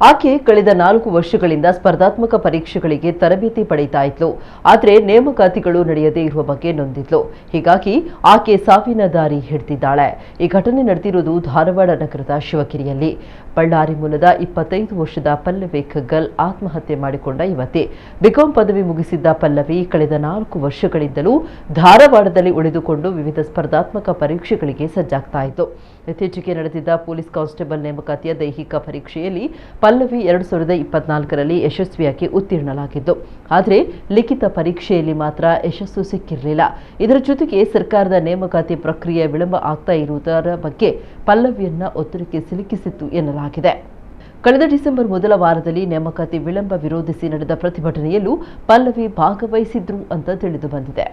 ಆಕೆ ಕಳೆದ 4 ವರ್ಷಗಳಿಂದ ಸ್ಪರ್ಧಾತ್ಮಕ ಪರೀಕ್ಷೆಗಳಿಗೆ ತರಬೇತಿ ಪಡೆಯುತ್ತಾ ಇದ್ಲು. ಆದರೆ ನೇಮಕಾತಿಗಳು ನಡೆಯದೇ ಇರುವ ಬಗ್ಗೆ ನೊಂದಿದ್ಲು. ಹೀಗಾಗಿ ಆಕೆ ಸಾವಿನ ದಾರಿ ಹಿಡಿದಿದ್ದಾಳೆ. ಈ ಘಟನೆ ನಡೆದಿರುವುದು ಧಾರವಾಡ ನಗರದ ಶಿವಗಿರಿಯಲ್ಲಿ. ಬಳ್ಳಾರಿ ಮೂಲದ 25 ವರ್ಷದ ಪಲ್ಲವಿ ಕಗ್ಗಲ್ ಆತ್ಮಹತ್ಯೆ ಮಾಡಿಕೊಂಡ ಯುವತಿ. ಬಿಕಾಂ ಪದವಿ ಮುಗಿಸಿದ್ದ ಪಲ್ಲವಿ ಕಳೆದ 4 ವರ್ಷಗಳಿಂದಲೂ ಧಾರವಾಡದಲ್ಲಿ ಉಳಿದುಕೊಂಡು ವಿವಿಧ ಸ್ಪರ್ಧಾತ್ಮಕ ಪರೀಕ್ಷೆಗಳಿಗೆ ಸಜ್ಜಾಗ್ತಾ ಇತ್ತು. ಇತ್ತೀಚೆಗೆ ನಡೆದಿದ್ದ ಪೊಲೀಸ್ ಕಾನ್ಸ್ಟೇಬಲ್ ನೇಮಕಾತಿಯ ದೈಹಿಕ ಪರೀಕ್ಷೆಯಲ್ಲಿ ಪಲ್ಲವಿ 2024ರಲ್ಲಿ ಯಶಸ್ವಿಯಾಗಿ ಉತ್ತೀರ್ಣಲಾಗಿದ್ದು, ಆದರೆ ಲಿಖಿತ ಪರೀಕ್ಷೆಯಲ್ಲಿ ಮಾತ್ರ ಯಶಸ್ಸು ಸಿಕ್ಕಿರಲಿಲ್ಲ. ಇದರ ಜೊತೆಗೆ ಸರ್ಕಾರದ ನೇಮಕಾತಿ ಪ್ರಕ್ರಿಯೆ ವಿಳಂಬ ಆಗ್ತಾ ಇರುವುದರ ಬಗ್ಗೆ ಪಲ್ಲವಿಯನ್ನ ಒತ್ತಡಕ್ಕೆ ಸಿಲುಕಿಸಿತ್ತು ಎನ್ನಲಾಗಿದೆ. ಕಳೆದ ಡಿಸೆಂಬರ್ ಮೊದಲ ವಾರದಲ್ಲಿ ನೇಮಕಾತಿ ವಿಳಂಬ ವಿರೋಧಿಸಿ ನಡೆದ ಪ್ರತಿಭಟನೆಯಲ್ಲೂ ಪಲ್ಲವಿ ಭಾಗವಹಿಸಿದ್ರು ಅಂತ ತಿಳಿದು ಬಂದಿದೆ.